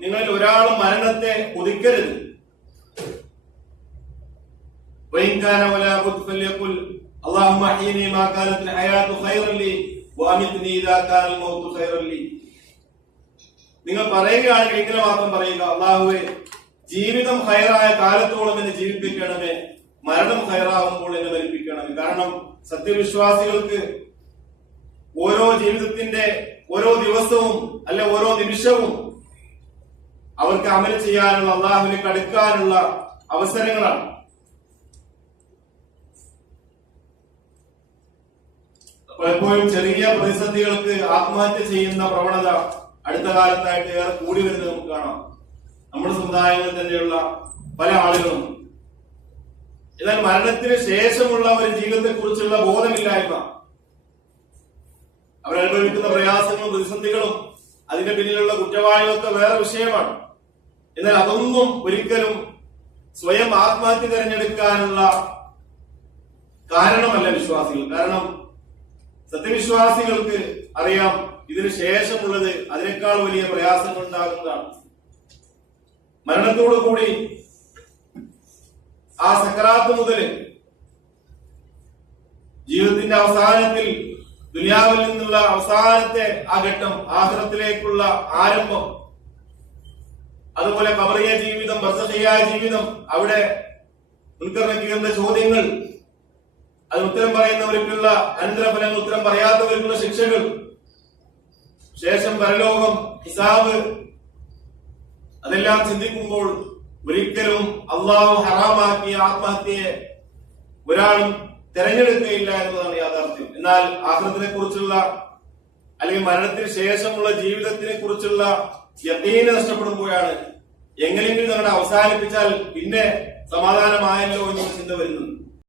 നിങ്ങളിൽ ഒരാൾ മരണത്തെ കൊതിക്കരുത് നിങ്ങൾ പറയുകയാണെങ്കിൽ ഇങ്ങനെ മാത്രം പറയുക അള്ളാഹുവെ ജീവിതം ഹയറായ കാലത്തോളം എന്നെ ജീവിപ്പിക്കണമേ. മരണം ഹയറാവുമ്പോൾ എന്നെ ധരിപ്പിക്കണം. കാരണം സത്യവിശ്വാസികൾക്ക് ഓരോ ജീവിതത്തിന്റെ ഓരോ ദിവസവും അല്ല ഓരോ നിമിഷവും അവർക്ക് അമൽ ചെയ്യാനുള്ള അള്ളാഹുവിലേക്ക് അടുക്കാനുള്ള അവസരങ്ങളാണ്. പലപ്പോഴും ചെറിയ പ്രതിസന്ധികൾക്ക് ആത്മഹത്യ ചെയ്യുന്ന പ്രവണത അടുത്ത കാലത്തായിട്ട് ഏറെ കൂടി വരുന്നത് നമുക്ക് കാണാം. നമ്മുടെ സമുദായങ്ങളിൽ തന്നെയുള്ള പല ആളുകളും എന്നാൽ മരണത്തിന് ശേഷമുള്ള ഒരു ജീവിതത്തെ കുറിച്ചുള്ള ബോധമില്ലായ്മ അവരനുഭവിക്കുന്ന പ്രയാസങ്ങളും പ്രതിസന്ധികളും അതിന്റെ പിന്നിലുള്ള കുറ്റവാളികളൊക്കെ വേറെ വിഷയമാണ്. എന്നാൽ അതൊന്നും ഒരിക്കലും സ്വയം ആത്മഹത്യ തിരഞ്ഞെടുക്കാനുള്ള കാരണമല്ല വിശ്വാസികൾ. കാരണം സത്യവിശ്വാസികൾക്ക് അറിയാം ഇതിനു ശേഷമുള്ളത് അതിനേക്കാൾ വലിയ പ്രയാസങ്ങൾ ഉണ്ടാകുന്നതാണ് മരണത്തോടു കൂടി ആ സക്കറാത്ത് മുതൽ ജീവിതത്തിന്റെ അവസാനത്തിൽ ദുനിയാവിൽ നിന്നുള്ള അവസാനത്തെ ആ ഘട്ടം ആഹ്റത്തിലേക്കുള്ള ആരംഭം അതുപോലെ കബറിയ ജീവിതം ബർസഹിയായ ജീവിതം അവിടെ മുൻകർണിക്കുന്ന ചോദ്യങ്ങൾ അത് ഉത്തരം പറയുന്നവർക്കുള്ള അനന്തരഫലങ്ങൾ ഉത്തരം പറയാത്തവർക്കുള്ള ശിക്ഷകൾ ശേഷം പരലോകം ഹിസാബ് അതെല്ലാം ചിന്തിക്കുമ്പോൾ ഒരിക്കലും അള്ളാഹു ഹറാമാക്കിയ ആത്മഹത്യയെ ഒരാളും തെരഞ്ഞെടുക്കുകയില്ല എന്നതാണ് യാഥാർത്ഥ്യം. എന്നാൽ ആഹ്ലത്തിനെ കുറിച്ചുള്ള അല്ലെങ്കിൽ മരണത്തിന് ശേഷമുള്ള ജീവിതത്തിനെ കുറിച്ചുള്ള യത്തീന നഷ്ടപ്പെടുമ്പോഴാണ് എങ്ങനെയെങ്കിലും നമ്മുടെ അവസാനിപ്പിച്ചാൽ പിന്നെ സമാധാനമായല്ലോ എന്ന് ചിന്ത വരുന്നത്.